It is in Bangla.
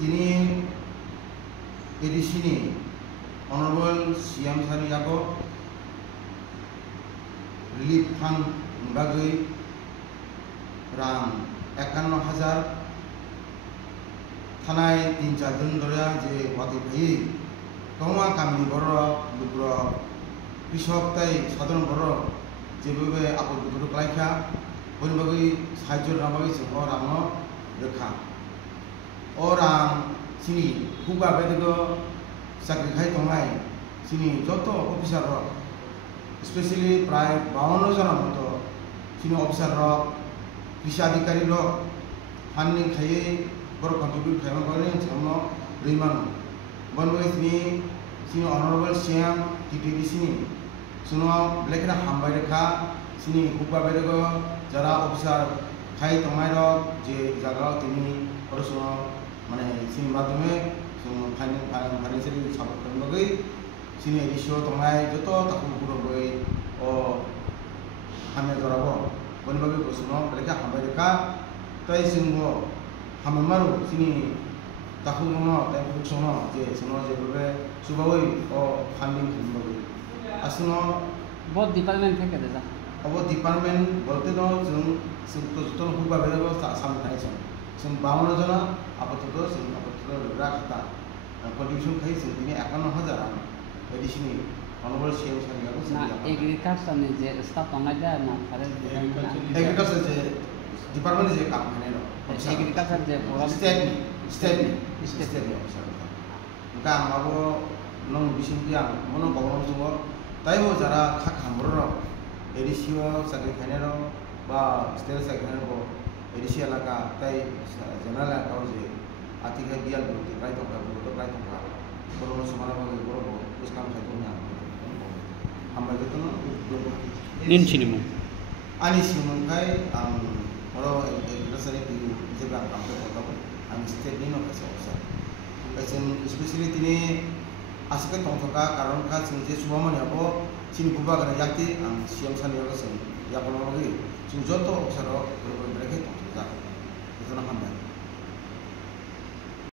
তিনি এডিসিনি অনারেবল সিএম সানি যাকো রিলিফ ফান্ড বাগै রাं 51,000 থানায় 3-4 দিন ধরে যে ওয়াতি ভাই তমা কামিনি বড় লুগ্র কৃষক তাই সাধারণ বড় যেভাবে আপদ বিপদ খাইখা বই বাগै সাহায্য রাবাগै जों रां रोखा रां सिनि हुगा बेदगो साख्रि खाय तंनाय सिनि जत अफिसार स्पेशली प्राय 52 जन मत सिनि अफिसार कृषि अधिकारी फान्डिंग खायै बर कन्ट्रिब्यूट खायमा गरे जोंनो रैमान बनबाय सिनि अनरेबल सीएम टीटीडी सिनि सुनो लेखना हामबाय रेखा सिनि हुगा बेदगो যারা অফিসার খাই তমাই যে জায়গা তিনি পড়াশোনা মানে সিনি মাধ্যমে ফাইন্যান্সিয়ালি সাপোর্ট করতে বাকি সিনি এডিসিও তমাই যত তাকে পুরোবই ও হামে জড়াব বনি বাকি বসুন রেখা হামবাই রেখা তাই जों হামামারু সিনি তাকে মনে তাই বুকসন যে সোনো যেভাবে সুবাবই ও ফান্ডিং খাইবাবই আসুন বহুত ডিপার্টমেন্ট থেকে দেজা अब डिपार्टमेंट बोलते दो जों जतन हुबा बेदगो सामनाय जों 52 जना आपातत जों आपातत रोग्रा खाता कन्ट्रिबिउशन खाय जों दिनै 51,000 रां बायदिसिनि अनरेबल सीएम सानियाबो ना एग्रीकाल्चर नि जे स्टाफ तंगाय दा ना आरो एग्रीकाल्चर जे डिपार्टमेंट जे काम खानाय एग्रीकाल्चर जे स्टेट अफिसार का आमाबो नों बिसिनि आं मनो गवरम जों ताइबो जारा खाखामर एडिसिओ साख्रि खायनाय बा स्टेट साख्रि खायनाय एडिसि एलाका ताई जेनेरेल एलाकाव जे आथिखाल बियाल बुरुति प्राय तंका बुरुत प्राय तंका बर'नो समाना बागै बर'नो बुसकाम खायथ'नि आं हामबाय जतन निनसिनिमु आनि सिमोनखाय आं बर' एग्रिकाल्चारनि जेब्ला आं कामखौ खालामो आं स्टेटनि न'खासे अफिसार जों स्पेशली दिनै आसिखै तंथका कारनखा जों जे सुबामानियाबो सिनि बुबागना याक्ति आं सीएम सानियाव जों याबलागै जों जत अफिसाराव बेरेखे तंथका जतना हामबाय